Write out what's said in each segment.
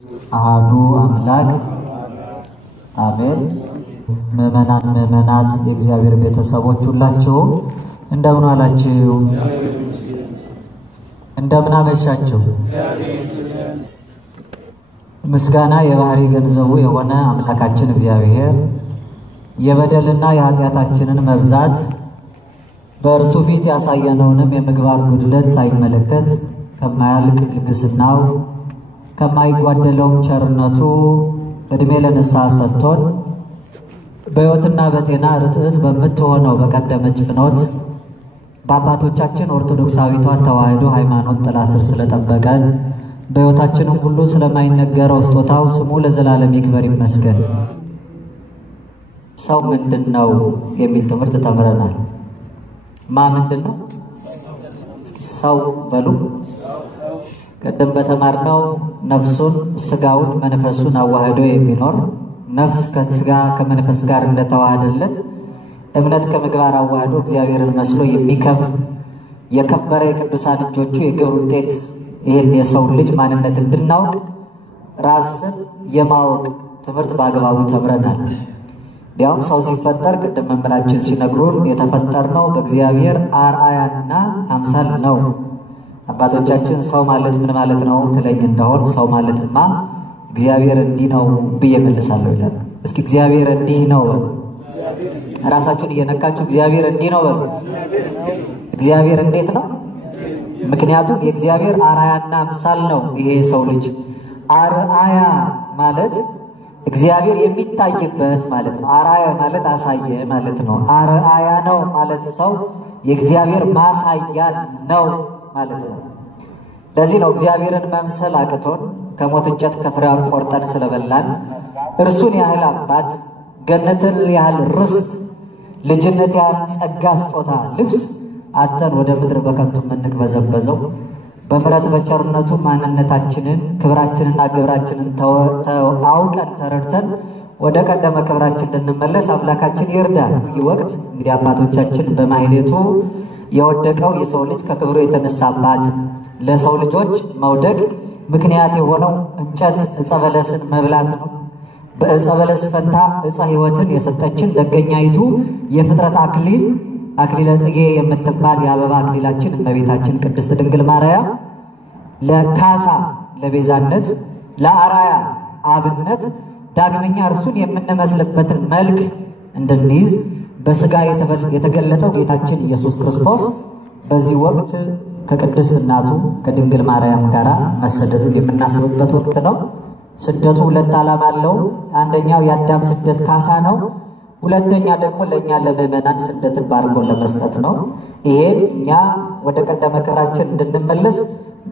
አሐዱ አምላክ አሜን። ምእመናት የእግዚአብሔር ቤተሰቦች ሁላችሁ እንደምን አላችሁ? እንደምን አመሻችሁ? ምስጋና የባህሪ ገንዘቡ የሆነ አምላካችን እግዚአብሔር የበደልና የኃጢአታችንን መብዛት በእርሱ ፊት ያሳየነውንም የምግባር ጉድለት ሳይመለከት ከማያልቅ ልግስናው ከማይጓደለው ቸርነቱ እድሜ ለንስሐ ሰጥቶን በሕይወትና በጤና ርጥዕት በምትሆነው በቀደመች ፍኖት በአባቶቻችን ኦርቶዶክሳዊቷ ተዋሕዶ ሃይማኖት ጥላ ስር ስለጠበቀን በሕይወታችንም ሁሉ ስለማይነገረው ስጦታው ስሙ ለዘላለም ይክበር ይመስገን። ሰው ምንድነው የሚል ትምህርት ተምረናል። ምንድነው ሰው በሉ? ቀደም በተማርነው ነፍሱን ስጋውን መንፈሱን አዋህዶ የሚኖር ነፍስ ከስጋ ከመንፈስ ጋር እንደተዋሃደለት እምነት ከምግባር አዋህዶ እግዚአብሔርን መስሎ የሚከብር የከበረ የቅዱሳን እጆቹ የግብር ውጤት ይህን የሰው ልጅ ማንነት እንድናውቅ ራስን የማወቅ ትምህርት በአግባቡ ተምረናል። እንዲያውም ሰው ሲፈጠር ቅድም መምህራችን ሲነግሩን የተፈጠርነው በእግዚአብሔር አርአያና አምሳል ነው። አባቶቻችን ሰው ማለት ምን ማለት ነው ትለኝ እንደሆን ሰው ማለትማ እግዚአብሔር እንዲህ ነው ብዬ መልሳለሁ ይላል። እስኪ እግዚአብሔር እንዲህ ነው ራሳችሁን እየነካችሁ እግዚአብሔር እንዲህ ነው በሉ። እግዚአብሔር እንዴት ነው? ምክንያቱም የእግዚአብሔር አርአያና አምሳል ነው ይሄ ሰው ልጅ። አርአያ ማለት እግዚአብሔር የሚታይበት ማለት ነው። አርአያ ማለት አሳየ ማለት ነው። አርአያ ነው ማለት ሰው የእግዚአብሔር ማሳያ ነው ማለት ነው። ለዚህ ነው እግዚአብሔርን መምሰል አቅቶን ከሞት እንጨት ከፍሬ ቆርጠን ስለበላን እርሱን ያህል አባት ገነትን ያህል ርስት ልጅነት ያህል ጸጋ ስጦታ ልብስ አተን ወደ ምድር በከንቱ የምንቅበዘበዘው በምሕረት በቸርነቱ ማንነታችንን ክብራችንና ግብራችንን አውቀን ተረድተን ወደ ቀደመ ክብራችን እንድንመለስ አምላካችን ይርዳል። ይህ ወቅት እንግዲህ አባቶቻችን በማህሌቱ የወደቀው የሰው ልጅ ከክብሩ የተነሳባት ለሰው ልጆች መውደቅ ምክንያት የሆነው እንጨት ዕፀ በለስን መብላት ነው። በዕፀ በለስ ፈንታ ዕፀ ሕይወትን የሰጠችን ደገኛይቱ የፍጥረት አክሊለ ጽጌ የምትባል የአበባ አክሊላችን እመቤታችን ቅድስት ድንግል ማርያም ለካሳ ለቤዛነት ለአራያ አብነት ዳግመኛ እርሱን የምንመስልበትን መልክ እንድንይዝ በስጋ የተገለጠው ጌታችን ኢየሱስ ክርስቶስ በዚህ ወቅት ከቅድስት እናቱ ከድንግል ማርያም ጋር መሰደዱን የምናስብበት ወቅት ነው። ስደቱ ሁለት ዓላማ አለው። አንደኛው የአዳም ስደት ካሳ ነው። ሁለተኛ ደግሞ ለእኛ ለምእመናን ስደትን ባርኮ ለመስጠት ነው። ይሄ እኛ ወደ ቀደመ ክብራችን እንድንመለስ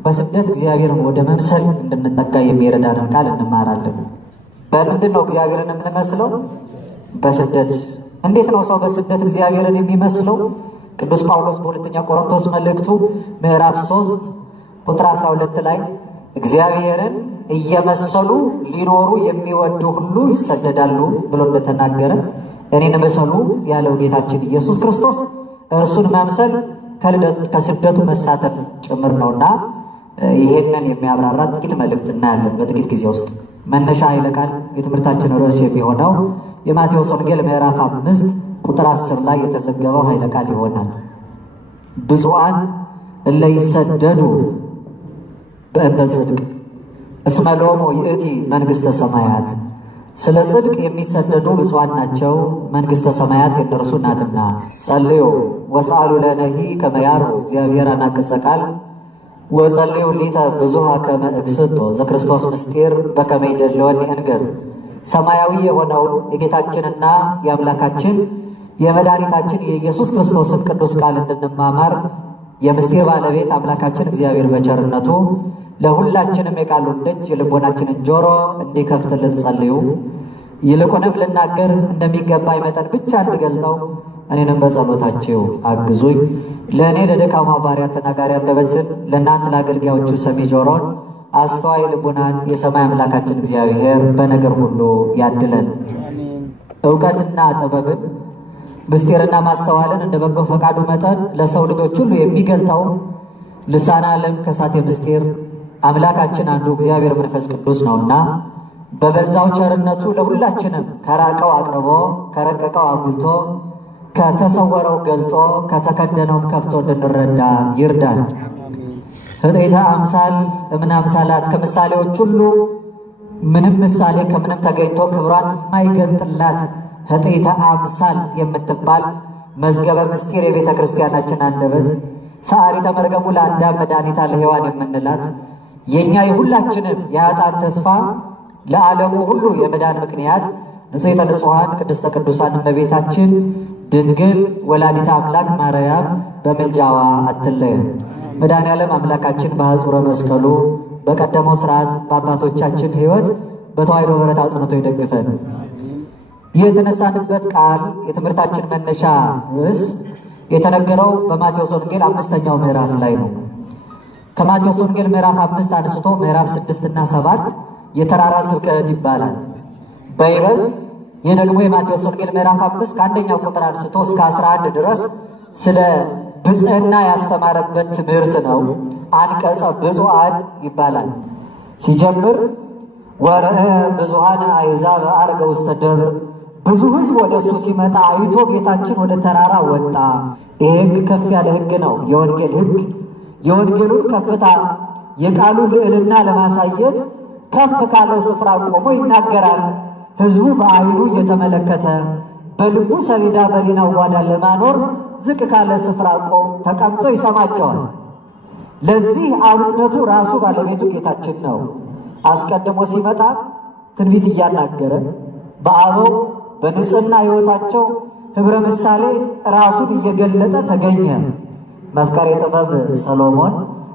በስደት እግዚአብሔርን ወደ መምሰል እንድንጠጋ የሚረዳንን ቃል እንማራለን። በምንድን ነው እግዚአብሔርን የምንመስለው? በስደት። እንዴት ነው ሰው በስደት እግዚአብሔርን የሚመስለው? ቅዱስ ጳውሎስ በሁለተኛ ቆሮንቶስ መልእክቱ ምዕራፍ 3 ቁጥር 12 ላይ እግዚአብሔርን እየመሰሉ ሊኖሩ የሚወዱ ሁሉ ይሰደዳሉ ብሎ እንደተናገረ እኔን መሰሉ ያለው ጌታችን ኢየሱስ ክርስቶስ እርሱን መምሰል ከስደቱ መሳተፍ ጭምር ነውና ይሄንን የሚያብራራ ጥቂት መልእክት እናያለን በጥቂት ጊዜ ውስጥ። መነሻ ኃይለ ቃል የትምህርታችን ርዕስ የሚሆነው የማቴዎስ ወንጌል ምዕራፍ 5 ቁጥር 10 ላይ የተዘገበው ኃይለ ቃል ይሆናል። ብፁዓን እለ ይሰደዱ በእንተ ጽድቅ እስመ ሎሙ ይእቲ መንግሥተ ሰማያት። ስለ ጽድቅ የሚሰደዱ ብፁዓን ናቸው፣ መንግሥተ ሰማያት የእነርሱ ናትና። ጸልዩ ወስአሉ ለነሂ ከመ ያርሁ እግዚአብሔር አናቅጸ ቃል ወጸልዩ ሊተ ብዙሃ ከመ እክስቶ ዘክርስቶስ ምስጢር በከመ ይደልወኒ እንገር። ሰማያዊ የሆነውን የጌታችንና የአምላካችን የመድኃኒታችን የኢየሱስ ክርስቶስን ቅዱስ ቃል እንድንማማር የምስጢር ባለቤት አምላካችን እግዚአብሔር በቸርነቱ ለሁላችንም የቃሉን ደጅ የልቦናችንን ጆሮ እንዲከፍትልን ጸልዩ። ይልቁንም ልናገር እንደሚገባኝ መጠን ብቻ እንድገልጠው እኔንም በጸሎታችሁ አግዙኝ። ለእኔ ለደካማ ባሪያ ተናጋሪ አንደበትን ለእናንተ ለአገልጋዮቹ ሰሚ ጆሮን አስተዋይ ልቡናን የሰማይ አምላካችን እግዚአብሔር በነገር ሁሉ ያድለን። ዕውቀትና ጥበብን ምስጢርና ማስተዋልን እንደ በጎ ፈቃዱ መጠን ለሰው ልጆች ሁሉ የሚገልጠው ልሳነ ዓለም ከሳቴ ምስጢር አምላካችን አንዱ እግዚአብሔር መንፈስ ቅዱስ ነውና በበዛው ቸርነቱ ለሁላችንም ከራቀው አቅርቦ ከረቀቀው አጉልቶ ከተሰወረው ገልጦ ከተከደነው ከፍቶ እንድንረዳ ይርዳል። ፍጥረተ አምሳል እምነ አምሳላት ከምሳሌዎች ሁሉ ምንም ምሳሌ ከምንም ተገኝቶ ክብሯን ማይገልጥላት ፍጥረተ አምሳል የምትባል መዝገበ ምስጢር የቤተ ክርስቲያናችን አንደበት ሰዓሪተ መርገሙ ለአዳም መድኃኒታ ለሔዋን የምንላት የኛ የሁላችንም የኃጥአን ተስፋ ለዓለሙ ሁሉ የመዳን ምክንያት ንጽሕተ ንጹሐን ቅድስተ ቅዱሳን እመቤታችን ድንግል ወላዲተ አምላክ ማርያም በምልጃዋ አትለየን። መድኃኔዓለም አምላካችን በአጽረ መስቀሉ በቀደመው ሥርዓት በአባቶቻችን ሕይወት በተዋሕዶ በረት አጽንቶ ይደግፈን። የተነሳንበት ቃል የትምህርታችን መነሻ ርዕስ የተነገረው በማቴዎስ ወንጌል 5ኛው ምዕራፍ ላይ ነው። ከማቴዎስ ወንጌል ምዕራፍ 5 አንስቶ ምዕራፍ 6 እና 7 የተራራ ስብከት ይባላል። በይበልጥ የደግሞ የማቴዎስ ወንጌል ምዕራፍ 5 ከአንደኛው ቁጥር አንስቶ እስከ 11 ድረስ ስለ ብጽዕና ያስተማረበት ትምህርት ነው። አንቀጸ ብፁዓን ይባላል። ሲጀምር ወርአ ብዙኃነ አሕዛብ አርገ ውስተ ደብር፣ ብዙ ሕዝብ ወደሱ ሲመጣ አይቶ ጌታችን ወደ ተራራ ወጣ። ይህ ሕግ ከፍ ያለ ሕግ ነው፣ የወንጌል ሕግ። የወንጌሉን ከፍታ የቃሉን ልዕልና ለማሳየት ከፍ ካለው ስፍራ ቆሞ ይናገራል። ሕዝቡ በዓይኑ እየተመለከተ በልቡ ሰሌዳ በሊናው ጓዳ ለማኖር ዝቅ ካለ ስፍራ ተቀምጦ ይሰማቸዋል። ለዚህ አብነቱ ራሱ ባለቤቱ ጌታችን ነው። አስቀድሞ ሲመጣ ትንቢት እያናገረ በአበው በንጽሕና ሕይወታቸው ኅብረ ምሳሌ ራሱን እየገለጠ ተገኘ። መፍቀሬ ጥበብ ሰሎሞን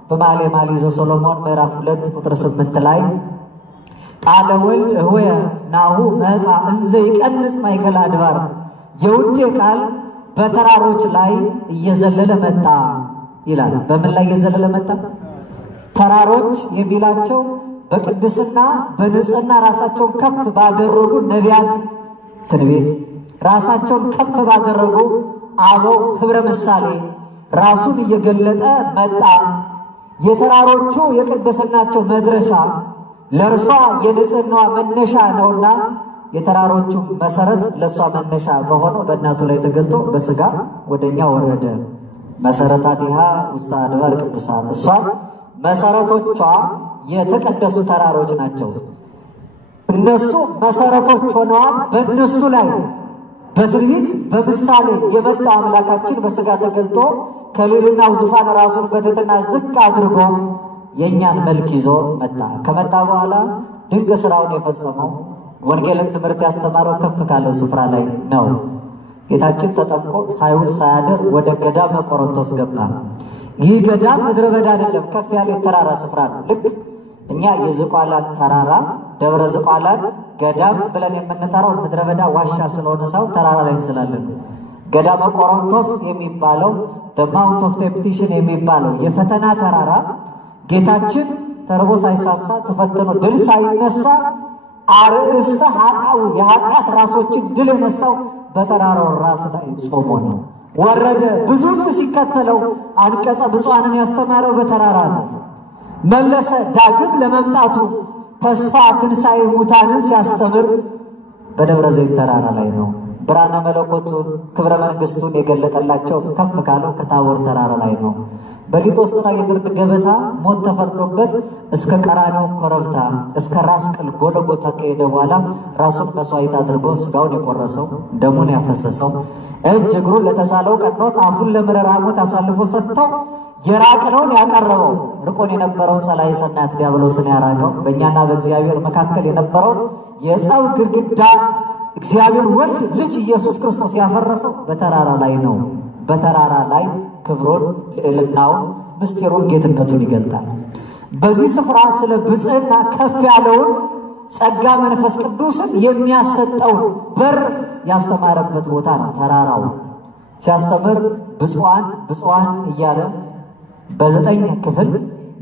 በመኃልየ መኃልይ ዘሰሎሞን ምዕራፍ 2 ቁጥር 8 ላይ ቃለ ወልድ እኅወየ ናሁ መጻ እንዘ ይቀንጽ ማእከለ አድባር፣ የውዴ ቃል በተራሮች ላይ እየዘለለ መጣ ይላል። በምን ላይ እየዘለለ መጣ? ተራሮች የሚላቸው በቅድስና በንጽሕና ራሳቸውን ከፍ ባደረጉ ነቢያት ትንቢት፣ ራሳቸውን ከፍ ባደረጉ አበው ኅብረ ምሳሌ ራሱን እየገለጠ መጣ። የተራሮቹ የቅድስናቸው መድረሻ ለእርሷ የንጽሕናዋ መነሻ ነውና የተራሮቹ መሰረት ለእሷ መነሻ በሆነው በእናቱ ላይ ተገልጦ በሥጋ ወደኛ ወረደ። መሰረታቲሃ ውስተ አድባር ቅዱሳን፣ እሷ መሰረቶቿ የተቀደሱ ተራሮች ናቸው። እነሱ መሰረቶች ሆነዋት በእነሱ ላይ በትንቢት በምሳሌ የመጣ አምላካችን በሥጋ ተገልጦ ከልዕልናው ዙፋን ራሱን በትሕትና ዝቅ አድርጎ የእኛን መልክ ይዞ መጣ። ከመጣ በኋላ ድንቅ ሥራውን የፈጸመው ወንጌልን ትምህርት ያስተማረው ከፍ ካለው ስፍራ ላይ ነው። ጌታችን ተጠምቆ ሳይውል ሳያድር ወደ ገዳመ ቆሮንቶስ ገባ። ይህ ገዳም ምድረ በዳ አይደለም፣ ከፍ ያለ የተራራ ስፍራ ነው። ልክ እኛ የዝቋላን ተራራ ደብረ ዝቋላን ገዳም ብለን የምንጠራው ምድረ በዳ ዋሻ ስለሆነ ሳይሆን ተራራ ላይ ስላለን፣ ገዳመ ቆሮንቶስ የሚባለው በማውንት ኦፍ ቴምፕቴሽን የሚባለው የፈተና ተራራ ጌታችን ተርቦ ሳይሳሳ ተፈትኖ ድል ሳይነሳ አርእስተ ኃጣው የኃጢአት ራሶችን ድል የነሳው በተራራው ራስ ላይ ጾሞ ነው። ወረደ። ብዙ ሕዝብ ሲከተለው አንቀጸ ብፁዓንን ያስተማረው በተራራ ነው። መለሰ። ዳግም ለመምጣቱ ተስፋ ትንሣኤ ሙታንን ሲያስተምር በደብረ ዘይት ተራራ ላይ ነው። ብርሃነ መለኮቱን ክብረ መንግሥቱን የገለጠላቸው ከፍ ካለው ከታቦር ተራራ ላይ ነው። በሊጦስጥራ የፍርድ ገበታ ሞት ተፈርዶበት እስከ ቀራንዮ ኮረብታ እስከ ራስ ቅል ጎልጎታ ከሄደ በኋላ ራሱን መስዋዕት አድርጎ ሥጋውን የቆረሰው ደሙን ያፈሰሰው እጅ እግሩን ለተሳለው ቀኖት አፉን ለመረራ ሞት አሳልፎ ሰጥተው የራቅነውን ያቀረበው ርቆን የነበረውን ጸላዔ ሰናያት ዲያብሎስን ያራቀው በእኛና በእግዚአብሔር መካከል የነበረውን የጸብ ግድግዳ እግዚአብሔር ወልድ ልጅ ኢየሱስ ክርስቶስ ያፈረሰው በተራራ ላይ ነው። በተራራ ላይ ክብሩን ልዕልናውን ምስጢሩን ጌትነቱን ይገልጣል። በዚህ ስፍራ ስለ ብጽዕና ከፍ ያለውን ጸጋ መንፈስ ቅዱስን የሚያሰጠውን በር ያስተማረበት ቦታ ነው። ተራራው ሲያስተምር ብፁዓን ብፁዓን እያለ በ9 ክፍል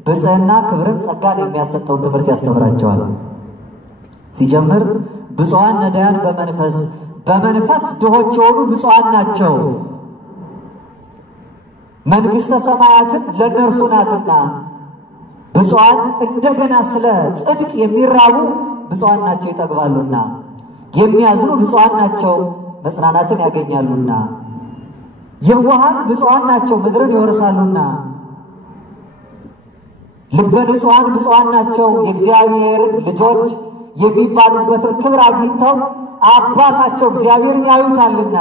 ብጽዕና ክብርን ጸጋን የሚያሰጠውን ትምህርት ያስተምራቸዋል። ሲጀምር ብፁዓን ነዳያን በመንፈስ ድሆች የሆኑ ብፁዓን ናቸው፣ መንግሥተ ሰማያትን ለእነርሱ ናትና። ብፁዓን እንደገና ስለ ጽድቅ የሚራቡ ብፁዓን ናቸው ይጠግባሉና፣ የሚያዝኑ ብፁዓን ናቸው መጽናናትን ያገኛሉና፣ የዋሃን ብፁዓን ናቸው ምድርን ይወርሳሉና፣ ልበ ንጹሐን ብፁዓን ናቸው የእግዚአብሔር ልጆች የሚባሉበትን ክብር አግኝተው አባታቸው እግዚአብሔርን ያዩታልና፣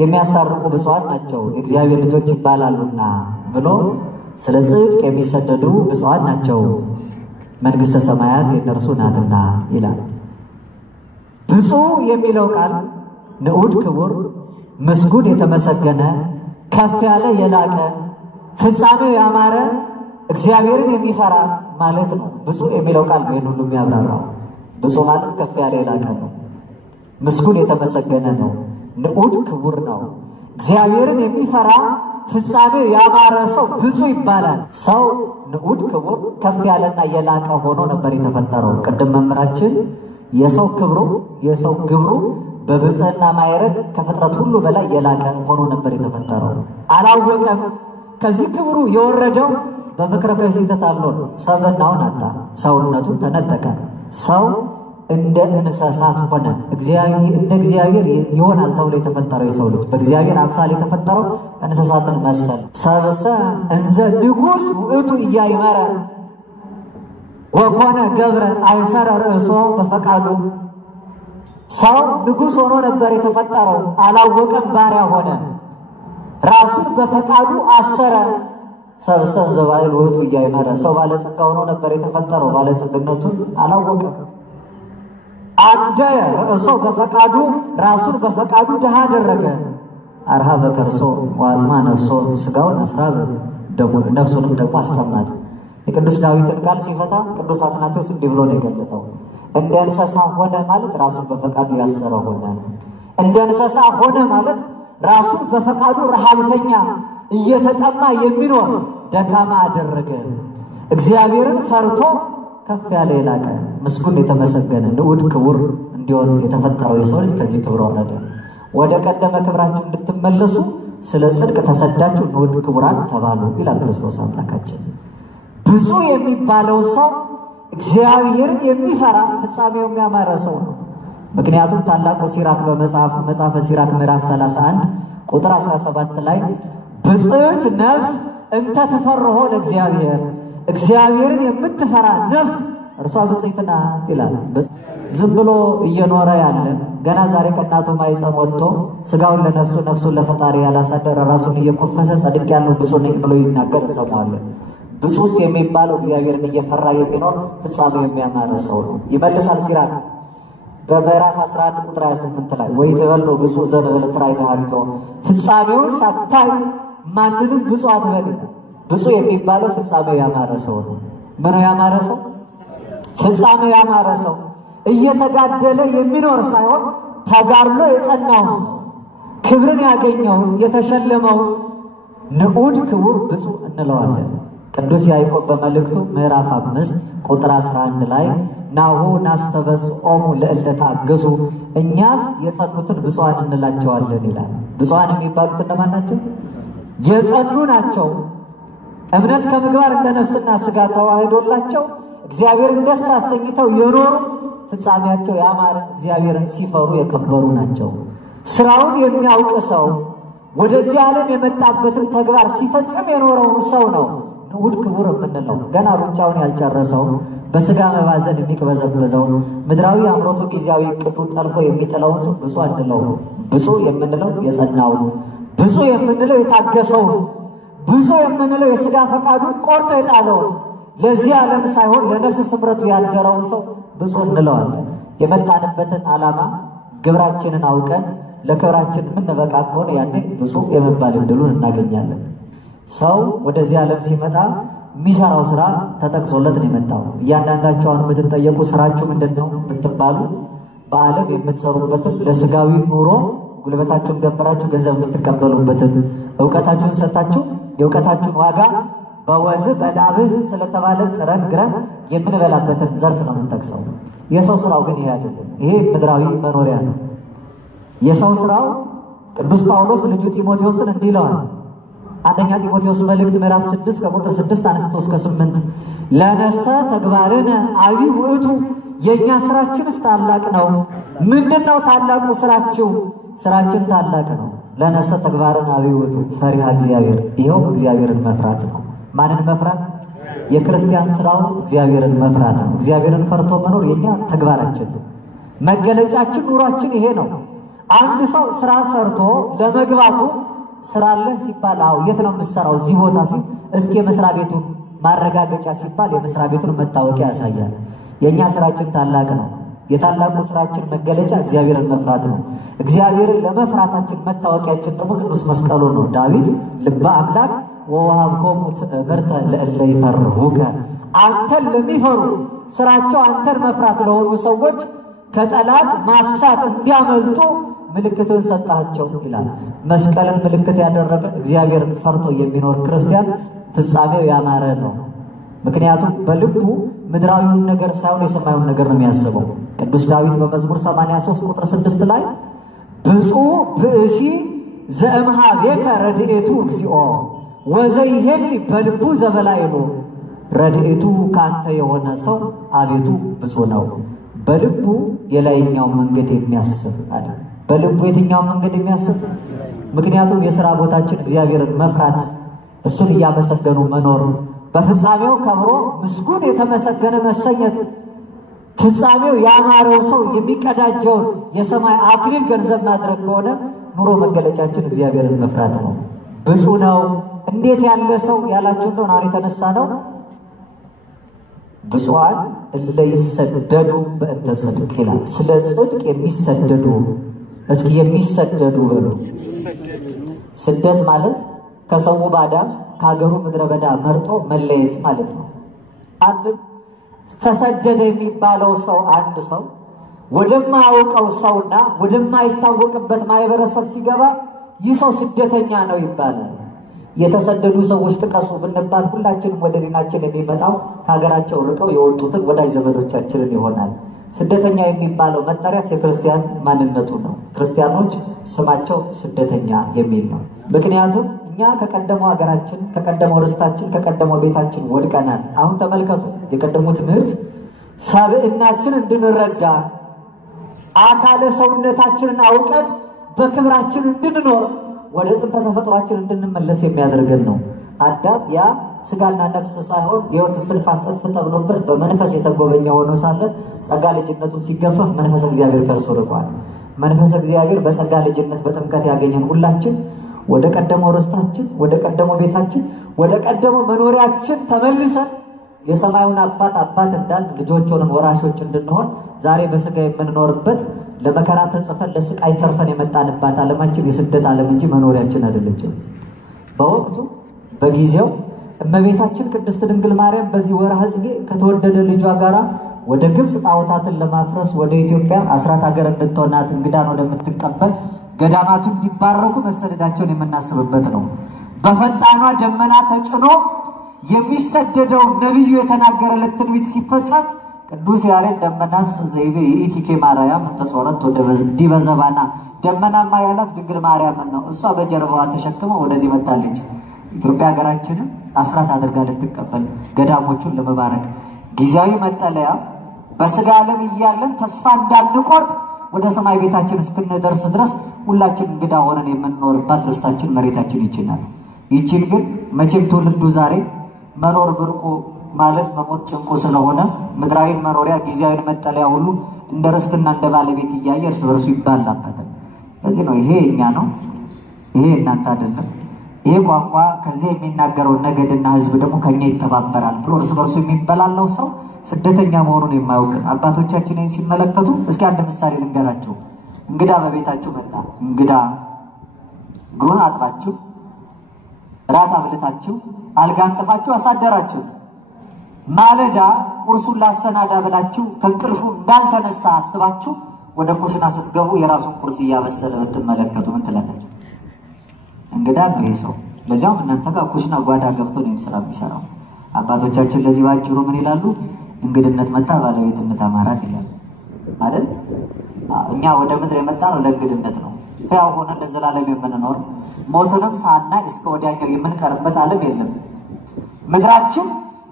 የሚያስታርቁ ብፁዓን ናቸው የእግዚአብሔር ልጆች ይባላሉና ብሎ ስለ ጽድቅ የሚሰደዱ ብፁዓን ናቸው መንግሥተ ሰማያት የእነርሱ ናትና ይላል። ብፁዕ የሚለው ቃል ንዑድ ክቡር፣ ምስጉን፣ የተመሰገነ፣ ከፍ ያለ፣ የላቀ፣ ፍጻሜው ያማረ፣ እግዚአብሔርን የሚፈራ ማለት ነው። ብፁዕ የሚለው ቃል ነው ይህን ሁሉ የሚያብራራው። ብፁዕ ማለት ከፍ ያለ የላቀ ነው፣ ምስጉን የተመሰገነ ነው፣ ንዑድ ክቡር ነው። እግዚአብሔርን የሚፈራ ፍጻሜው ያማረ ሰው ብፁዕ ይባላል። ሰው ንዑድ ክቡር ከፍ ያለና የላቀ ሆኖ ነበር የተፈጠረው። ቅድም መምህራችን የሰው ክብሩ የሰው ግብሩ በብፅዕና ማዕረግ ከፍጥረት ሁሉ በላይ የላቀ ሆኖ ነበር የተፈጠረው። አላወቀም። ከዚህ ክብሩ የወረደው በምክረ ከይሲ ተታሎ ነው። ሰብዕናውን አጣ፣ ሰውነቱን ተነጠቀ። ሰው እንደ እንስሳት ሆነ። እንደ እግዚአብሔር ይሆናል ተብሎ የተፈጠረው የሰው ልጅ በእግዚአብሔር አምሳል የተፈጠረው እንስሳትን መሰል። ሰብእሰ እንዘ ንጉሥ ውእቱ ኢያእመረ ወኮነ ገብረ አይሰረ ርእሶ በፈቃዱ። ሰው ንጉሥ ሆኖ ነበር የተፈጠረው፣ አላወቀም፣ ባሪያ ሆነ፣ ራሱን በፈቃዱ አሰረ። ሰብእሰ እንዘ ባዕል ውእቱ ኢያእመረ። ሰው ባለጸጋ ሆኖ ነበር የተፈጠረው፣ ባለጸግነቱን አላወቀም። አደ ርእሶ በፈቃዱ፣ ራሱን በፈቃዱ ድሃ አደረገ። አርሃ በከርሶ ወአጽማ ነፍሶ፣ ስጋውን አስራበ ነፍሱንም ደግሞ አስጠማት። የቅዱስ ዳዊትን ቃል ሲፈታ ቅዱስ አትናቴዎስ እንዲህ ብሎ ነው የገለጠው። እንደ እንስሳ ሆነ ማለት ራሱን በፈቃዱ ያሰረ ሆነ። እንደ እንስሳ ሆነ ማለት ራሱን በፈቃዱ ረሃብተኛ እየተጠማ የሚኖር ደካማ አደረገ። እግዚአብሔርን ፈርቶ ከፍ ያለ የላቀ ምስጉን የተመሰገነ ንዑድ ክቡር እንዲሆን የተፈጠረው የሰው ልጅ ከዚህ ክብር ወረደ። ወደ ቀደመ ክብራችሁ እንድትመለሱ ስለ ጽድቅ ተሰዳችሁ ንዑድ ክቡራን ተባሉ ይላል ክርስቶስ አምላካችን። ብፁዕ የሚባለው ሰው እግዚአብሔርን የሚፈራ ፍጻሜው የሚያማረ ሰው ነው። ምክንያቱም ታላቁ ሲራክ በመጽሐፈ ሲራክ ምዕራፍ 31 ቁጥር 17 ላይ ብፅዕት ነፍስ እንተ ትፈርሆ ለእግዚአብሔር፣ እግዚአብሔርን የምትፈራ ነፍስ እርሷ ብፅዕት ናት ይላል። ዝም ብሎ እየኖረ ያለ ገና ዛሬ ከእናቱ ማኅፀን ወጥቶ ስጋውን ለነፍሱ ነፍሱን ለፈጣሪ ያላሳደረ ራሱን እየኮፈሰ ጸድቅ ያለው ብፁዕ ነኝ ብሎ ይናገር እንሰማለን። ብፁዕ የሚባለው እግዚአብሔርን እየፈራ የሚኖር ፍጻሜው የሚያማረ ሰው ነው። ይመልሳል ሲራክ በምዕራፍ 11 ቁጥር 28 ላይ ወይ ተበሎ ብፁዕ ዘንበለ ትራይ ዳሪቶ፣ ፍጻሜውን ሳታይ ማንንም ብፁዕ አትበል። ብፁዕ የሚባለው ፍጻሜው ያማረ ሰው ነው። ምኑ ያማረ ሰው? ፍጻሜው ያማረ ሰው። እየተጋደለ የሚኖር ሳይሆን ተጋድሎ የጸናው ክብርን ያገኘው የተሸለመው ንዑድ ክቡር ብፁዕ እንለዋለን። ቅዱስ ያዕቆብ በመልእክቱ ምዕራፍ 5 ቁጥር 11 ላይ ናሁ ናስተበጽኦሙ ለእለ ታገሱ፣ እኛስ የጸኑትን ብፁዓን እንላቸዋለን ይላል። ብፁዓን የሚባሉት እነማን ናቸው? የጸኑ ናቸው። እምነት ከምግባር እንደ ነፍስና ስጋ ተዋህዶላቸው እግዚአብሔርን ደስ አሰኝተው የኖሩ ፍጻሜያቸው ያማረ እግዚአብሔርን ሲፈሩ የከበሩ ናቸው። ስራውን የሚያውቅ ሰው ወደዚህ ዓለም የመጣበትን ተግባር ሲፈጽም የኖረውን ሰው ነው ንዑድ ክቡር የምንለው። ገና ሩጫውን ያልጨረሰው በስጋ መባዘን የሚቅበዘበዘው ምድራዊ አምሮቱ ጊዜያዊ ቅጡ ጠልፎ የሚጥለውን ሰው ብፁዕ አንለው። ብፁዕ የምንለው የጸናው፣ ብፁዕ የምንለው የታገሰው፣ ብፁዕ የምንለው የስጋ ፈቃዱን ቆርጦ የጣለው ለዚህ ዓለም ሳይሆን ለነፍስ ስምረቱ ያደረውን ሰው ብፁዕ እንለዋለን። የመጣንበትን ዓላማ ግብራችንን አውቀን ለክብራችን የምንበቃ ከሆነ ያኔ ብፁዕ የመባል ዕድሉን እናገኛለን። ሰው ወደዚህ ዓለም ሲመጣ የሚሰራው ስራ ተጠቅሶለት ነው የመጣው። እያንዳንዳችሁ አሁን የምትጠየቁ ስራችሁ ምንድነው ብትባሉ በዓለም የምትሰሩበትን ለስጋዊ ኑሮ ጉልበታችሁን ገብራችሁ ገንዘብ የምትቀበሉበትን ዕውቀታችሁን ሰጣችሁ የዕውቀታችሁን ዋጋ በወዝ በላብህ ስለተባለ ጥረን ግረን የምንበላበትን ዘርፍ ነው የምንጠቅሰው። የሰው ስራው ግን ይሄ አይደለም። ይሄ ምድራዊ መኖሪያ ነው። የሰው ስራው ቅዱስ ጳውሎስ ልጁ ጢሞቴዎስን እንዲህ ይለዋል፣ አንደኛ ጢሞቴዎስ መልእክት ምዕራፍ 6 ከቁጥር 6 አንስቶ እስከ 8 ለነሰ ተግባርነ አቢይ ውእቱ የኛ ስራችንስ ታላቅ ነው። ምንድነው ታላቁ ስራችሁ? ስራችን ታላቅ ነው። ለነሰ ተግባርነ አቢይ ውእቱ ፈሪሃ እግዚአብሔር፣ ይሄው እግዚአብሔርን መፍራት ነው። ማንን መፍራት? የክርስቲያን ስራው እግዚአብሔርን መፍራት ነው። እግዚአብሔርን ፈርቶ መኖር የኛ ተግባራችን ነው። መገለጫችን ኑሯችን ይሄ ነው። አንድ ሰው ስራ ሰርቶ ለመግባቱ ስራ አለ ሲባል አው የት ነው የምትሰራው? እዚህ ቦታ ሲል እስኪ የመስሪያ ቤቱን ማረጋገጫ ሲባል የመስሪያ ቤቱን መታወቂያ ያሳያል። የኛ ስራችን ታላቅ ነው። የታላቁ ስራችን መገለጫ እግዚአብሔርን መፍራት ነው። እግዚአብሔርን ለመፍራታችን መታወቂያችን ደግሞ ቅዱስ መስቀሉ ነው። ዳዊት ልበ አምላክ ወወሀብኮሙ ትእምርተ ለእለ ይፈርሁከ፣ አንተን ለሚፈሩ ስራቸው አንተን መፍራት ለሆኑ ሰዎች ከጠላት ማሳት እንዲያመልጡ ምልክትን ሰጣቸው ይላል። መስቀልን ምልክት ያደረገ እግዚአብሔርን ፈርቶ የሚኖር ክርስቲያን ፍጻሜው ያማረ ነው። ምክንያቱም በልቡ ምድራዊውን ነገር ሳይሆን የሰማዩን ነገር ነው የሚያስበው። ቅዱስ ዳዊት በመዝሙር 83 ቁጥር 6 ላይ ብፁዕ ብእሲ ዘእምኀቤከ ረድኤቱ እግዚኦ ወዘይሄሊ በልቡ ዘበላይሉ፣ ረድኤቱ ካንተ የሆነ ሰው አቤቱ ብፁዕ ነው። በልቡ የላይኛው መንገድ የሚያስብ አለ። በልቡ የትኛው መንገድ የሚያስብ? ምክንያቱም የሥራ ቦታችን እግዚአብሔርን መፍራት፣ እሱን እያመሰገኑ መኖር፣ በፍጻሜው ከብሮ ምስጉን የተመሰገነ መሰኘት፣ ፍጻሜው ያማረው ሰው የሚቀዳጀውን የሰማይ አክሊል ገንዘብ ማድረግ ከሆነ ኑሮ መገለጫችን እግዚአብሔርን መፍራት ነው። ብፁዕ ነው። እንዴት ያለ ሰው ያላችሁ እንደሆነ አሁን የተነሳ ነው። ብፁዓን እለ ይሰደዱ በእንተ ጽድቅ ይላል። ስለ ጽድቅ የሚሰደዱ፣ እስኪ የሚሰደዱ በሉ። ስደት ማለት ከሰው ባዳ ከሀገሩ ምድረ በዳ መርጦ መለየት ማለት ነው። አንድ ተሰደደ የሚባለው ሰው አንድ ሰው ወደማያውቀው ሰውና ወደማይታወቅበት ማህበረሰብ ሲገባ ይህ ሰው ስደተኛ ነው ይባላል። የተሰደዱ ሰዎች ጥቀሱ ብንባል ሁላችንም ወደ ዲናችን የሚመጣው ከሀገራቸው ርቀው የወጡትን ወዳጅ ዘመዶቻችንን ይሆናል። ስደተኛ የሚባለው መጠሪያስ የክርስቲያን ማንነቱ ነው። ክርስቲያኖች ስማቸው ስደተኛ የሚል ነው። ምክንያቱም እኛ ከቀደመው ሀገራችን፣ ከቀደመው ርስታችን፣ ከቀደመው ቤታችን ወድቀናል። አሁን ተመልከቱ፣ የቀደሙ ትምህርት ሰብዕናችን እንድንረዳ አካለ ሰውነታችንን አውቀን በክብራችን እንድንኖር ወደ ጥንተ ተፈጥሯችን እንድንመለስ የሚያደርገን ነው። አዳም ያ ስጋና ነፍስ ሳይሆን የሕይወት እስትንፋስ እፍ ተብሎበት በመንፈስ የተጎበኘ ሆኖ ሳለ ጸጋ ልጅነቱን ሲገፈፍ መንፈስ እግዚአብሔር ከእርሱ ርቋል። መንፈስ እግዚአብሔር በጸጋ ልጅነት በጥምቀት ያገኘን ሁላችን ወደ ቀደመው ርስታችን፣ ወደ ቀደመው ቤታችን፣ ወደ ቀደመው መኖሪያችን ተመልሰን የሰማዩን አባት እንዳል ልጆች ሆነን ወራሾች እንድንሆን ዛሬ በስጋ የምንኖርበት ለመከራ ተጽፈን ለስቃይ ተርፈን የመጣንባት ዓለማችን የስደት ዓለም እንጂ መኖሪያችን አይደለችም። በወቅቱ በጊዜው እመቤታችን ቅድስት ድንግል ማርያም በዚህ ወርሃ ጽጌ ከተወደደ ልጇ ጋራ ወደ ግብጽ ጣዖታትን ለማፍረስ ወደ ኢትዮጵያ አስራት ሀገር እንድትሆናት እንግዳን ወደምትቀበል ገዳማቱ እንዲባረኩ መሰደዳቸውን የምናስብበት ነው። በፈጣኗ ደመና ተጭኖ የሚሰደደው ነብዩ የተናገረለት ትንቢት ሲፈጸም ቅዱስ ያሬድ ደመናስ ዘይቤ ኢቲኬ ማርያም ተጾረት ወደ ዲበ ዘባና፣ ደመናማ ያላት ድንግል ማርያም ነው። እሷ በጀርባዋ ተሸክማ ወደዚህ መጣለች። ኢትዮጵያ ሀገራችንን አስራት አድርጋ ልትቀበል ገዳሞቹን ለመባረክ ጊዜያዊ መጠለያ በስጋ ዓለም እያለን ተስፋ እንዳንቆርጥ ወደ ሰማይ ቤታችን እስክንደርስ ድረስ ሁላችን እንግዳ ሆነን የምንኖርባት ርስታችን መሬታችን ይችላል። ይችን ግን መቼም ትውልዱ ዛሬ መኖር ብርቁ ማለፍ መሞት ጭንቁ ስለሆነ ምድራዊ መኖሪያ ጊዜያዊ መጠለያ ሁሉ እንደ ርስትና እንደ ባለቤት እያየ እርስ በርሱ ይባላበታል። ለዚህ ነው ይሄ እኛ ነው፣ ይሄ እናንተ አይደለም፣ ይሄ ቋንቋ ከዚህ የሚናገረው ነገድና ህዝብ ደግሞ ከኛ ይተባበራል ብሎ እርስ በርሱ የሚበላለው ሰው ስደተኛ መሆኑን የማያውቅ። አባቶቻችን ሲመለከቱ እስኪ አንድ ምሳሌ ልንገራችሁ። እንግዳ በቤታችሁ መጣ። እንግዳ እግሩን አጥባችሁ ራት አብልታችሁ አልጋ አንጥፋችሁ አሳደራችሁት። ማለዳ ቁርሱን ላሰናዳ ብላችሁ ከእንቅልፉ እንዳልተነሳ አስባችሁ ወደ ኩሽና ስትገቡ የራሱን ቁርስ እያበሰለ ብትመለከቱ ምን ትላላችሁ? እንግዳ ነው ይሄ ሰው። ለዚያም እናንተ ጋር ኩሽና ጓዳ ገብቶ ነው ስራ የሚሰራው። አባቶቻችን ለዚህ ባጭሩ ምን ይላሉ? እንግድነት መጣ ባለቤትነት አማራት ይላሉ አይደል? እኛ ወደ ምድር የመጣነው ለእንግድነት ነው። ያው ሆነ ለዘላለም የምንኖር ሞቱንም ሳናይ እስከ ወዲያኛው የምንቀርበት ዓለም የለም። ምድራችን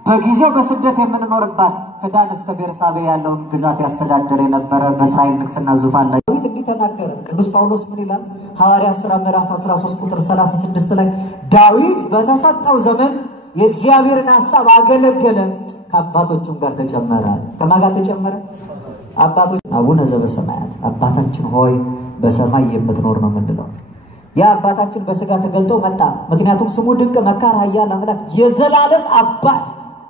በጊዜው በስደት የምንኖርባት ከዳን እስከ ቤርሳቤ ያለውን ግዛት ያስተዳደረ የነበረ በእስራኤል ንግስና ዙፋን ላይ ዳዊት እንዲህ ተናገረ። ቅዱስ ጳውሎስ ምን ይላል? ሐዋርያት ሥራ ምዕራፍ 13 ቁጥር 36 ላይ ዳዊት በተሰጠው ዘመን የእግዚአብሔርን ሐሳብ አገለገለ፣ ከአባቶቹም ጋር ተጨመረ። ከማን ጋር ተጨመረ? አባቶች። አቡነ ዘበሰማያት አባታችን ሆይ በሰማይ የምትኖር ነው የምንለው። ያ አባታችን በስጋ ተገልጦ መጣ። ምክንያቱም ስሙ ድንቅ መካር፣ ኃያል አምላክ፣ የዘላለም አባት፣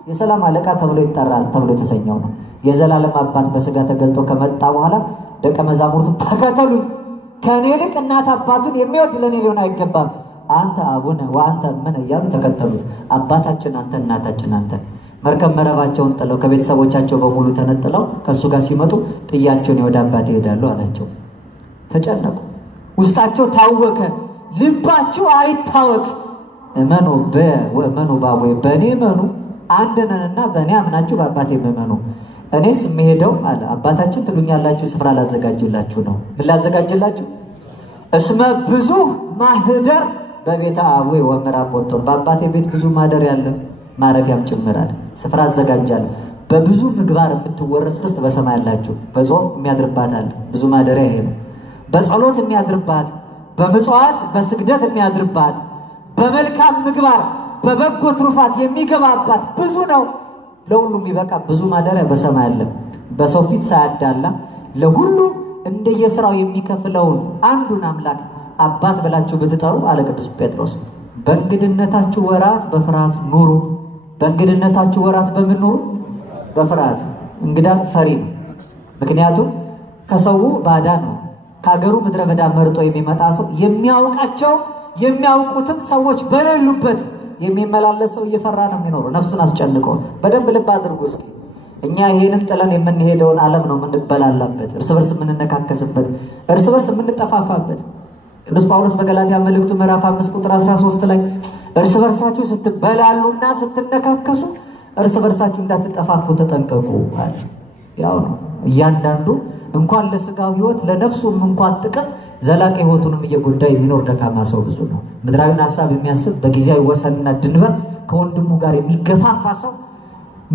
የሰላም አለቃ ተብሎ ይጠራል ተብሎ የተሰኘው ነው። የዘላለም አባት በስጋ ተገልጦ ከመጣ በኋላ ደቀ መዛሙርቱ ተከተሉ፣ ከኔ ይልቅ እናት አባቱን የሚወድ ለኔ ሊሆን አይገባም፣ አንተ አቡነ ወአንተ እምነ እያሉ ተከተሉት። አባታችን አንተ፣ እናታችን አንተ። መርከብ መረባቸውን ጥለው ከቤተሰቦቻቸው በሙሉ ተነጥለው ከሱ ጋር ሲመጡ ጥያቸውን ወደ አባቴ ይሄዳሉ አላቸው። ተጨነቁ፣ ውስጣቸው ታወከ። ልባችሁ አይታወክ፣ እመኑ በወእመኑ ባቦይ፣ በእኔ እመኑ አንድ ነንና በእኔ አምናችሁ በአባቴ እመኑ። እኔስ የምሄደው አለ አባታችን ትሉኛላችሁ፣ ስፍራ ላዘጋጅላችሁ ነው። ምን ላዘጋጅላችሁ? እስመ ብዙ ማህደር በቤተ አቡየ ወምዕራብ ወጥቶ፣ በአባቴ ቤት ብዙ ማደር ያለ ማረፊያም ጭምራል። ስፍራ አዘጋጃለሁ። በብዙ ምግባር የምትወረስ ርስት በሰማይ ያላችሁ። በጾም የሚያድርባት አለ፣ ብዙ ማደሪያ ይሄ ነው። በጸሎት የሚያድርባት፣ በምጽዋት በስግደት የሚያድርባት፣ በመልካም ምግባር በበጎ ትሩፋት የሚገባባት ብዙ ነው። ለሁሉም ይበቃ ብዙ ማደሪያ በሰማይ አለ። በሰው ፊት ሳያዳላ ለሁሉ እንደየሥራው የሚከፍለውን አንዱን አምላክ አባት ብላችሁ ብትጠሩ አለ ቅዱስ ጴጥሮስ፣ በእንግድነታችሁ ወራት በፍርሃት ኑሩ። በእንግድነታችሁ ወራት በምን ኑሩ? በፍርሃት። እንግዳ ፈሪ ነው። ምክንያቱም ከሰው ባዳ ነው። ከሀገሩ ምድረ በዳ መርጦ የሚመጣ ሰው የሚያውቃቸው የሚያውቁትም ሰዎች በሌሉበት የሚመላለሰው እየፈራ ነው የሚኖረው፣ ነፍሱን አስጨንቆ። በደንብ ልብ አድርጉ እስኪ። እኛ ይሄንን ጥለን የምንሄደውን ዓለም ነው የምንበላላበት፣ እርስ በርስ የምንነካከስበት፣ እርስ በርስ የምንጠፋፋበት። ቅዱስ ጳውሎስ በገላትያ መልእክቱ ምዕራፍ 5 ቁጥር 13 ላይ እርስ በርሳችሁ ስትበላሉና ስትነካከሱ እርስ በርሳችሁ እንዳትጠፋፉ ተጠንቀቁ አለ። ያው ነው እያንዳንዱ እንኳን ለስጋው ሕይወት ለነፍሱም እንኳን ጥቅም ዘላቂ ሕይወቱንም እየጎዳ የሚኖር ደካማ ሰው ብዙ ነው። ምድራዊን ሐሳብ የሚያስብ በጊዜያዊ ወሰንና ድንበር ከወንድሙ ጋር የሚገፋፋ ሰው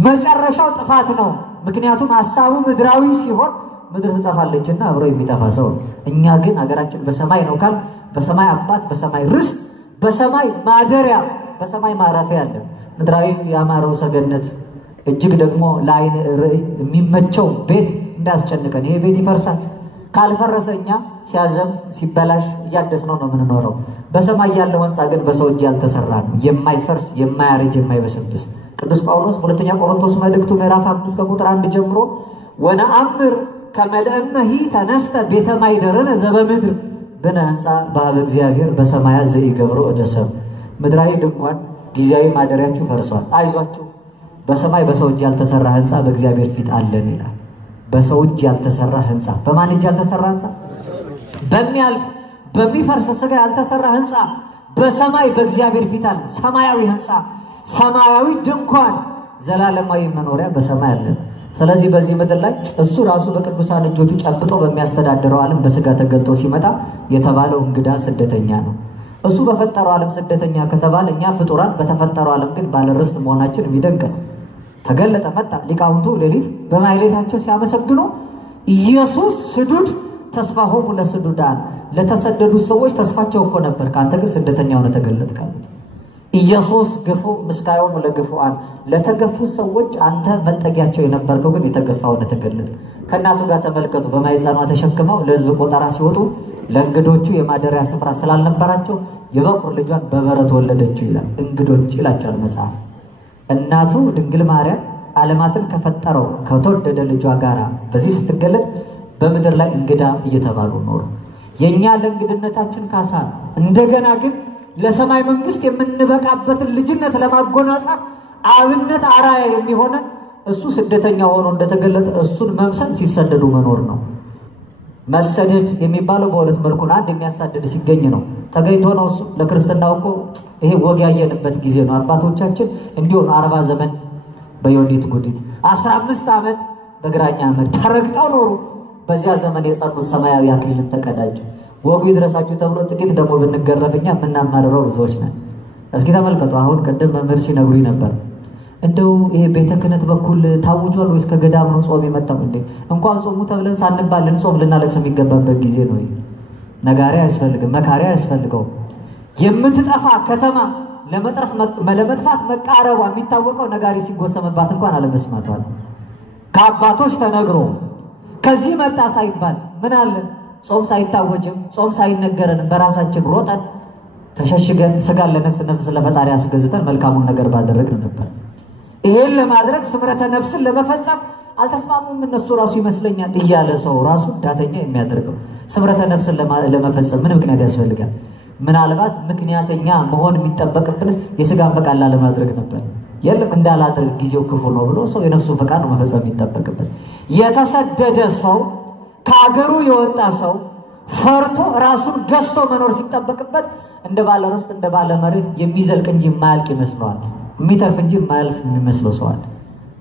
መጨረሻው ጥፋት ነው። ምክንያቱም ሐሳቡ ምድራዊ ሲሆን ምድር ትጠፋለችና አብሮ የሚጠፋ ሰው። እኛ ግን ሀገራችን በሰማይ ነው ካል በሰማይ አባት፣ በሰማይ ርስት፣ በሰማይ ማደሪያ፣ በሰማይ ማረፊያ አለ። ምድራዊ ያማረው ሰገነት እጅግ ደግሞ ለዓይን ርዕይ የሚመቸው ቤት እንዳያስጨንቀን። ይሄ ቤት ይፈርሳል። ካልፈረሰኛ ሲያዘም ሲበላሽ እያደስነው ነው የምንኖረው። በሰማይ ያለው ሕንፃ ግን በሰው እጅ ያልተሰራ ነው፣ የማይፈርስ የማያረጅ የማይበሰብስ። ቅዱስ ጳውሎስ በሁለተኛ ቆሮንቶስ መልእክቱ ምዕራፍ 5 ከቁጥር 1 ጀምሮ ወነአምር ከመልእመሂ ተነስተ ቤተ ማይደረነ ዘበምድር በነ ሕንፃ በሀበ እግዚአብሔር በሰማያት ዘኢገብሮ እደሰብ። ምድራዊ ድንኳን ጊዜያዊ ማደሪያችሁ ፈርሷል፣ አይዟችሁ፣ በሰማይ በሰው እጅ ያልተሰራ ሕንፃ በእግዚአብሔር ፊት አለን ይላል። በሰው እጅ ያልተሰራ ሕንፃ። በማን እጅ ያልተሰራ ሕንፃ? በሚያልፍ በሚፈርስ ሥጋ ያልተሰራ ሕንፃ በሰማይ በእግዚአብሔር ፊት አለ። ሰማያዊ ሕንፃ፣ ሰማያዊ ድንኳን፣ ዘላለማዊ መኖሪያ በሰማይ አለ። ስለዚህ በዚህ ምድር ላይ እሱ ራሱ በቅዱሳን እጆቹ ጨብጦ በሚያስተዳድረው ዓለም በስጋ ተገልጦ ሲመጣ የተባለው እንግዳ ስደተኛ ነው። እሱ በፈጠረው ዓለም ስደተኛ ከተባለ እኛ ፍጡራን በተፈጠረው ዓለም ግን ባለርስት መሆናችን የሚደንቅ ነው። ተገለጠ፣ መጣ። ሊቃውንቱ ሌሊት በማይሌታቸው ሲያመሰግኑ ኢየሱስ ስዱድ ተስፋሆሙ ለስዱዳን፣ ለተሰደዱ ሰዎች ተስፋቸው እኮ ነበር፣ ካንተ ግን ስደተኛ ሆነ ተገለጥክ አሉት። ኢየሱስ ግፉ ምስካዮሙ ለግፉአን፣ ለተገፉ ሰዎች አንተ መጠጊያቸው የነበርከው ግን የተገፋ ሆነ ተገለጥክ። ከእናቱ ጋር ተመልከቱ፣ በማይጸኗ ተሸክመው ለሕዝብ ቆጠራ ሲወጡ ለእንግዶቹ የማደሪያ ስፍራ ስላልነበራቸው የበኩር ልጇን በበረት ወለደችው ይላል። እንግዶች ይላቸዋል መጽሐፍ። እናቱ ድንግል ማርያም ዓለማትን ከፈጠረው ከተወደደ ልጇ ጋራ በዚህ ስትገለጥ በምድር ላይ እንግዳ እየተባሉ ኖሩ። የኛ ለእንግድነታችን ካሳ እንደገና ግን ለሰማይ መንግስት የምንበቃበትን ልጅነት ለማጎናጸፍ አብነት አራያ የሚሆነ እሱ ስደተኛ ሆኖ እንደተገለጠ እሱን መምሰል ሲሰደዱ መኖር ነው። መሰደድ የሚባለው በሁለት መልኩ ነው። አንድ የሚያሳደድ ሲገኝ ነው፣ ተገኝቶ ነው እሱ። ለክርስትናው እኮ ይሄ ወግ ያየንበት ጊዜ ነው። አባቶቻችን እንዲሆኑ 40 ዘመን በዮዲት ጉዲት 15 ዓመት በግራኛ አመድ ተረግጠው ኖሩ። በዚያ ዘመን የጸኑት ሰማያዊ አክሊልን ተቀዳጁ። ወጉ ይድረሳችሁ ተብሎ ጥቂት ደግሞ ብንገረፍኛ ምናማረረው ብዙዎች ነን። እስኪ ተመልከቱ። አሁን ቀደም መምህር ሲነግሩኝ ነበር እንደው ይሄ ቤተ ክህነት በኩል ታውጇል ወይስ ከገዳም ነው ጾም የመጣው እንዴ? እንኳን ጾሙ ተብለን ሳንባል ልንጾም ልናለቅስ የሚገባበት ጊዜ ነው። ነጋሪ አያስፈልግም፣ መካሪ አያስፈልገው። የምትጠፋ ከተማ ለመጥፋት መቃረቧ የሚታወቀው ነጋሪ ሲጎሰምባት እንኳን አለመስማቷ ነው። ከአባቶች ተነግሮ ከዚህ መጣ ሳይባል ምን አለ ጾም ሳይታወጅም ጾም ሳይነገረን በራሳችን ሮጠን ተሸሽገን ስጋን ለነፍስ ነፍስ ለፈጣሪ አስገዝተን መልካሙን ነገር ባደረግን ነበር። ይሄን ለማድረግ ስምረተ ነፍስን ለመፈጸም አልተስማሙም እነሱ ራሱ ይመስለኛል እያለ ሰው ራሱ ዳተኛ የሚያደርገው ስምረተ ነፍስን ለመፈጸም ምን ምክንያት ያስፈልጋል? ምናልባት ምክንያተኛ መሆን የሚጠበቅብን የስጋን ፈቃድ ለማድረግ ነበር። የለም እንዳላደርግ ጊዜው ክፉ ነው ብሎ ሰው የነፍሱን ፈቃድ ነው መፈጸም የሚጠበቅበት። የተሰደደ ሰው ከአገሩ የወጣ ሰው ፈርቶ ራሱን ገዝቶ መኖር ሲጠበቅበት እንደ ባለ ርስት እንደ ባለ መሬት የሚዘልቅ እንጂ የማያልቅ ይመስለዋል። የሚተርፍ እንጂ የማያልፍ የሚመስለው ሰው አለ።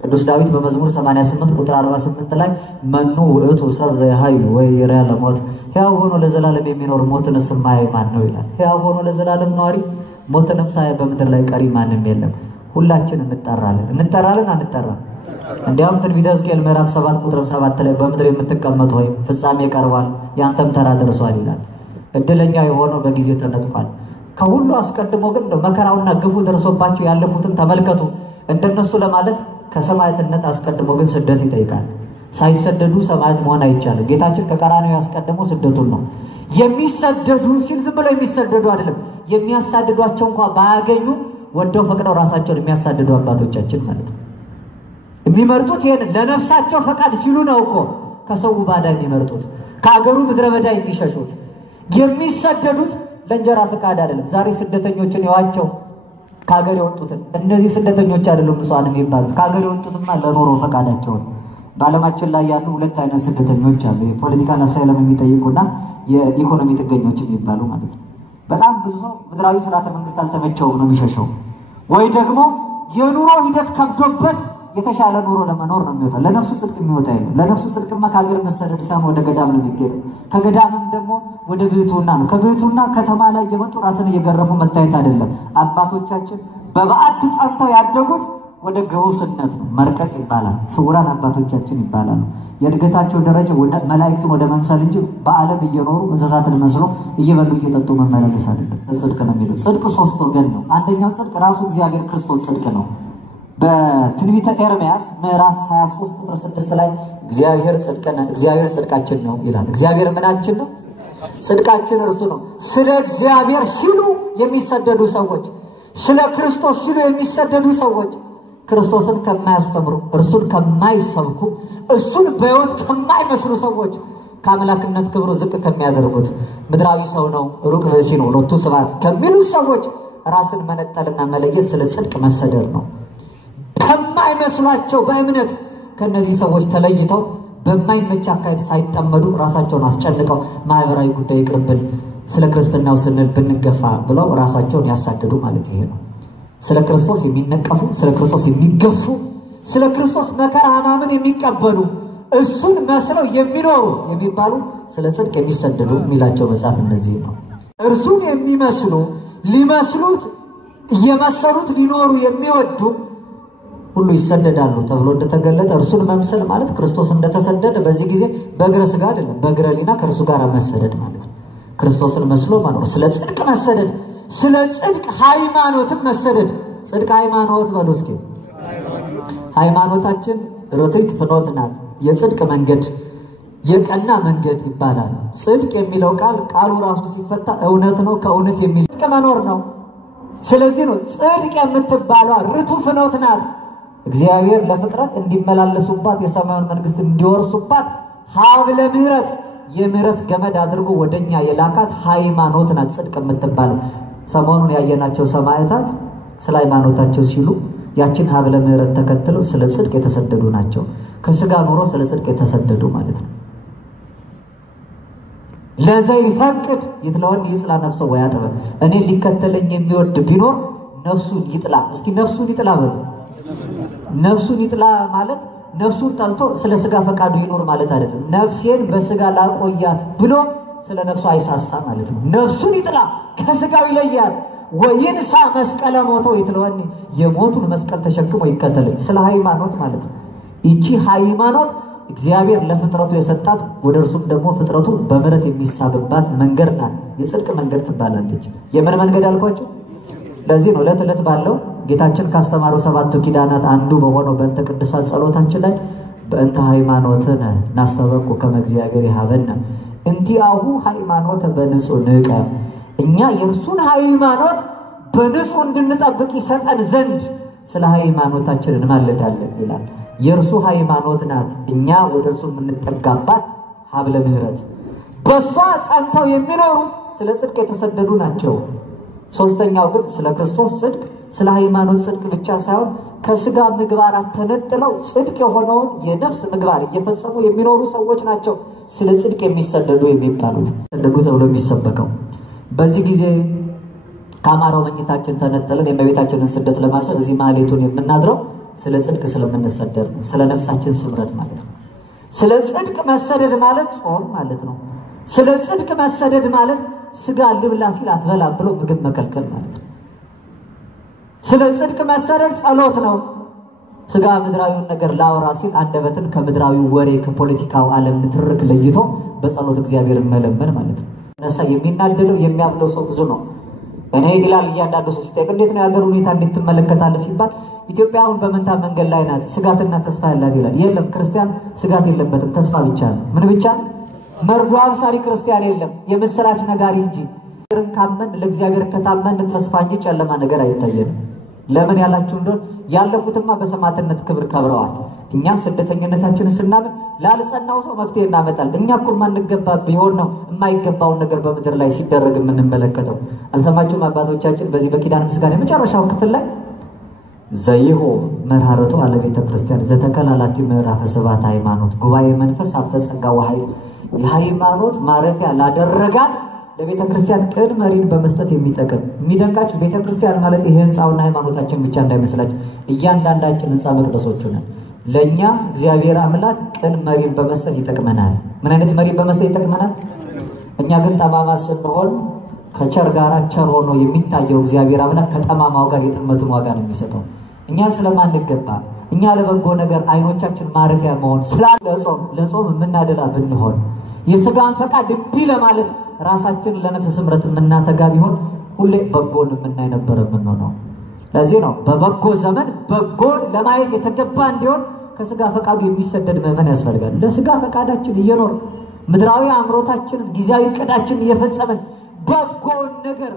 ቅዱስ ዳዊት በመዝሙር 88 ቁጥር 48 ላይ መኑ ውእቱ ሰብ ዘያሃዩ ወይራ ለሞት ሕያው ሆኖ ለዘላለም የሚኖር ሞትንስ የማያይ ማን ነው ይላል። ሕያው ሆኖ ለዘላለም ነዋሪ ሞትንም ሳያይ በምድር ላይ ቀሪ ማንም የለም። ሁላችን እንጠራለን አንጠራም? እንዲያውም ትንቢተ ሕዝቅኤል ምዕራፍ 7 ቁጥር 7 ላይ በምድር የምትቀመጡ ሆይ ፍጻሜ ቀርቧል ያንተም ተራ ደርሷል ይላል። እድለኛ የሆነው በጊዜው ተነጥቋል። ከሁሉ አስቀድሞ ግን መከራውና ግፉ ደርሶባቸው ያለፉትን ተመልከቱ። እንደነሱ ለማለፍ ከሰማዕትነት አስቀድሞ ግን ስደት ይጠይቃል። ሳይሰደዱ ሰማዕት መሆን አይቻልም። ጌታችን ከቀራንዮ ያስቀደመው ስደቱን ነው። የሚሰደዱ ሲል ዝም ብለው የሚሰደዱ አይደለም፣ የሚያሳድዷቸው እንኳን ባያገኙ ወደው ፈቅደው ራሳቸውን የሚያሳድዱ አባቶቻችን ማለት ነው። የሚመርጡት ይሄን ለነፍሳቸው ፈቃድ ሲሉ ነው እኮ ከሰው ባዳ የሚመርጡት፣ ከአገሩ ምድረ በዳ የሚሸሹት። የሚሰደዱት ለእንጀራ ፈቃድ አይደለም። ዛሬ ስደተኞችን ያዋቸው ከሀገር የወጡትን እነዚህ ስደተኞች አይደሉም ንጹሃን የሚባሉት። ከሀገር የወጡትማ ለኖሮ ፈቃዳቸው ነው። በዓለማችን ላይ ያሉ ሁለት አይነት ስደተኞች አሉ። የፖለቲካል አሳይለም የሚጠይቁና የኢኮኖሚ ጥገኞች የሚባሉ ማለት ነው። በጣም ብዙ ሰው ምድራዊ ስርዓተ መንግስት አልተመቸውም ነው የሚሸሸው፣ ወይ ደግሞ የኑሮ ሂደት ከብዶበት የተሻለ ኑሮ ለመኖር ነው የሚወጣው። ለነፍሱ ጽድቅ የሚወጣ የለም። ለነፍሱ ጽድቅማ ከሀገር መሰደድ ሳይሆን ወደ ገዳም ነው የሚሄደው። ከገዳምም ደግሞ ወደ ብሕትውና ነው። ከብሕትውና ከተማ ላይ እየመጡ ራስን እየገረፉ መታየት አይደለም። አባቶቻችን በበዓት ጸንተው ያደጉት ወደ ገውስነት ነው። መርቀቅ ይባላል። ስውራን አባቶቻችን ይባላሉ። የእድገታቸው ደረጃ ወደ መላእክትን ወደ መምሰል እንጂ በዓለም እየኖሩ እንስሳትን መስሎ እየበሉ እየጠጡ መመላለስ አይደለም። ጽድቅ ነው የሚለው። ጽድቅ ሶስት ወገን ነው። አንደኛው ጽድቅ ራሱ እግዚአብሔር ክርስቶስ ጽድቅ ነው። በትንቢተ ኤርምያስ ምዕራፍ 23 ቁጥር 6 ላይ እግዚአብሔር ጽድቃችን ነው ይላል። እግዚአብሔር ምናችን ነው? ጽድቃችን እርሱ ነው። ስለ እግዚአብሔር ሲሉ የሚሰደዱ ሰዎች፣ ስለ ክርስቶስ ሲሉ የሚሰደዱ ሰዎች ክርስቶስን ከማያስተምሩ፣ እርሱን ከማይሰብኩ፣ እርሱን በሕይወት ከማይመስሉ ሰዎች፣ ከአምላክነት ክብሩ ዝቅ ከሚያደርጉት ምድራዊ ሰው ነው ሩቅ ብእሲ ነው ሎቱ ስብሐት ከሚሉ ሰዎች ራስን መነጠልና መለየት ስለ ጽድቅ መሰደር ነው። ከማይመስሏቸው በእምነት ከነዚህ ሰዎች ተለይተው በማይመች አካሄድ ሳይጠመዱ ራሳቸውን አስጨንቀው ማህበራዊ ጉዳይ ይቅርብን ስለ ክርስትናው ስንል ብንገፋ ብለው ራሳቸውን ያሳደዱ ማለት ይሄ ነው። ስለ ክርስቶስ የሚነቀፉ፣ ስለ ክርስቶስ የሚገፉ፣ ስለ ክርስቶስ መከራ ሕማምን የሚቀበሉ፣ እሱን መስለው የሚኖሩ የሚባሉ ስለ ጽድቅ የሚሰደዱ የሚላቸው መጽሐፍ እነዚህ ነው። እርሱን የሚመስሉ ሊመስሉት እየመሰሉት ሊኖሩ የሚወዱ ሁሉ ይሰደዳሉ ተብሎ እንደተገለጠ እርሱን መምሰል ማለት ክርስቶስ እንደተሰደደ በዚህ ጊዜ በእግረ ሥጋ አይደለም በእግረ ሊና ከእርሱ ጋር መሰደድ ማለት ነው። ክርስቶስን መስሎ መኖር፣ ስለ ጽድቅ መሰደድ፣ ስለ ጽድቅ ሃይማኖትም መሰደድ። ጽድቅ ሃይማኖት በሉ እስኪ። ሃይማኖታችን ርትዕት ፍኖት ናት፣ የጽድቅ መንገድ፣ የቀና መንገድ ይባላል። ጽድቅ የሚለው ቃሉ ራሱ ሲፈታ እውነት ነው፣ ከእውነት የሚልቅ መኖር ነው። ስለዚህ ነው ጽድቅ የምትባለው ርቱዕ ፍኖት ናት። እግዚአብሔር ለፍጥረት እንዲመላለሱባት የሰማዩን መንግስት እንዲወርሱባት ሀብለ ምሕረት የምሕረት ገመድ አድርጎ ወደኛ የላካት ሃይማኖት ናት ጽድቅ የምትባለው። ሰሞኑን ያየናቸው ሰማዕታት ስለ ሃይማኖታቸው ሲሉ ያችን ሀብለ ምሕረት ተከትለው ስለ ጽድቅ የተሰደዱ ናቸው። ከስጋ ኑሮ ስለ ጽድቅ የተሰደዱ ማለት ነው። ለዘይፈቅድ ይትለወን ይጽላ ነፍሱ ወያጥበ እኔ ሊከተለኝ የሚወድ ቢኖር ነፍሱን ይጥላ። እስኪ ነፍሱን ይጥላ በሉ። ነፍሱን ይጥላ ማለት ነፍሱን ጠልቶ ስለ ስጋ ፈቃዱ ይኖር ማለት አይደለም። ነፍሴን በስጋ ላቆያት ብሎ ስለ ነፍሱ አይሳሳ ማለት ነው ነፍሱን ይጥላ ከስጋው ይለያል ወይንሳ መስቀለ ሞቶ ይጥለዋል የሞቱን መስቀል ተሸክሞ ይከተለኝ ስለ ሃይማኖት ማለት ነው እቺ ሃይማኖት እግዚአብሔር ለፍጥረቱ የሰጣት ወደርሱም ደግሞ ፍጥረቱ በመረት የሚሳብባት መንገድ ናት የጽድቅ መንገድ ትባላለች የምን መንገድ አልኳችሁ ለዚህ ነው ለተለት ባለው ጌታችን ካስተማረው ሰባቱ ኪዳናት አንዱ በሆነው በእንተ ቅዱሳት ጸሎታችን ላይ በእንተ ሃይማኖትን ናስተበቁ ከመግዚአብሔር ይሃበና እንቲአሁ ሃይማኖት በንጹህ ንቀ እኛ የርሱን ሃይማኖት በንጹህ እንድንጠብቅ ይሰጠን ዘንድ ስለ ሃይማኖታችን እንማልዳለን ይላል የርሱ ሃይማኖት ናት እኛ ወደርሱ የምንጠጋባት ሀብለ ምህረት በሷ ጸንተው የሚኖሩ ስለ ጽድቅ የተሰደዱ ናቸው ሶስተኛው ግን ስለ ክርስቶስ ጽድቅ ስለ ሃይማኖት ጽድቅ ብቻ ሳይሆን ከስጋ ምግባራት ተነጥለው ጽድቅ የሆነውን የነፍስ ምግባር እየፈጸሙ የሚኖሩ ሰዎች ናቸው ስለ ጽድቅ የሚሰደዱ የሚባሉት ተሰደዱ ተብሎ የሚሰበከው በዚህ ጊዜ ካማራው መኝታችን ተነጥለን የእመቤታችንን ስደት ለማሰብ እዚህ ማህሌቱን የምናድረው ስለ ጽድቅ ስለምንሰደድ ነው ስለ ነፍሳችን ስምረት ማለት ነው ስለ ጽድቅ መሰደድ ማለት ጾም ማለት ነው ስለ ጽድቅ መሰደድ ማለት ስጋ ልብላ ሲል አትበላ ብሎ ምግብ መከልከል ማለት ነው ስለ ጽድቅ መሰደድ ጸሎት ነው ስጋ ምድራዊውን ነገር ላውራ ሲል አንደበትን ከምድራዊ ወሬ ከፖለቲካው ዓለም ንትርክ ለይቶ በጸሎት እግዚአብሔርን መለመን ማለት ነው ነሳ የሚናደደው የሚያብለው ሰው ብዙ ነው እኔ ይላል እያንዳንዱ ሰው ሲጠይቅ እንዴት ነው ያገር ሁኔታ እንዴት ትመለከታለህ ሲባል ኢትዮጵያውን በመንታ መንገድ ላይ ናት ስጋትና ተስፋ ያላት ይላል የለም ክርስቲያን ስጋት የለበትም ተስፋ ብቻ ነው ምን ብቻ መርዶ አብሳሪ ክርስቲያን የለም የምስራች ነጋሪ እንጂ ካመን ለእግዚአብሔር ከታመን ተስፋ እንጂ ጨለማ ነገር አይታየንም ለምን ያላችሁ እንደሆነ ያለፉትማ በሰማዕትነት ክብር ከብረዋል እኛም ስደተኝነታችንን ስናምን ላልጸናው ሰው መፍትሄ እናመጣል እኛ እኮ ማንገባ ቢሆን ነው የማይገባው ነገር በመድር ላይ ሲደረግ የምንመለከተው አልሰማችሁም አባቶቻችን በዚህ በኪዳን ምስጋና የመጨረሻው ክፍል ላይ ዘይሆ መርሃረቱ አለ ቤተ ክርስቲያን ዘተከላላቲ ምዕራፍ ሰባት ሃይማኖት ጉባኤ መንፈስ አፍተጸጋ ወኃይል የሃይማኖት ማረፊያ ላደረጋት ለቤተ ክርስቲያን ቅን መሪን በመስጠት የሚጠቅም የሚደንቃችሁ ቤተ ክርስቲያን ማለት ይሄ ህንጻውና ሃይማኖታችን ብቻ እንዳይመስላችሁ እያንዳንዳችን ህንጻ መቅደሶች ነን ለኛ እግዚአብሔር አምላክ ቅን መሪን በመስጠት ይጠቅመናል ምን አይነት መሪን በመስጠት ይጠቅመናል እኛ ግን ጠማማ ስንሆን ከቸር ጋር ቸር ሆኖ የሚታየው እግዚአብሔር አምላክ ከጠማማው ጋር የጥመቱን ዋጋ ነው የሚሰጠው እኛ ስለማንገባ እኛ ለበጎ ነገር አይኖቻችን ማረፊያ መሆን ስላለ ለጾም የምናደላ ብንሆን የስጋን ፈቃድ እምቢ ለማለት ራሳችን ለነፍስ ስምረት የምናተጋ ቢሆን ሁሌ በጎን የምናይ ነበር የምንሆነው ለዚህ ነው በበጎ ዘመን በጎን ለማየት የተገባ እንዲሆን ከስጋ ፈቃዱ የሚሰደድ ምዕመን ያስፈልጋል ለስጋ ፈቃዳችን እየኖር ምድራዊ አምሮታችን ጊዜያዊ ቅዳችን እየፈጸመን በጎን ነገር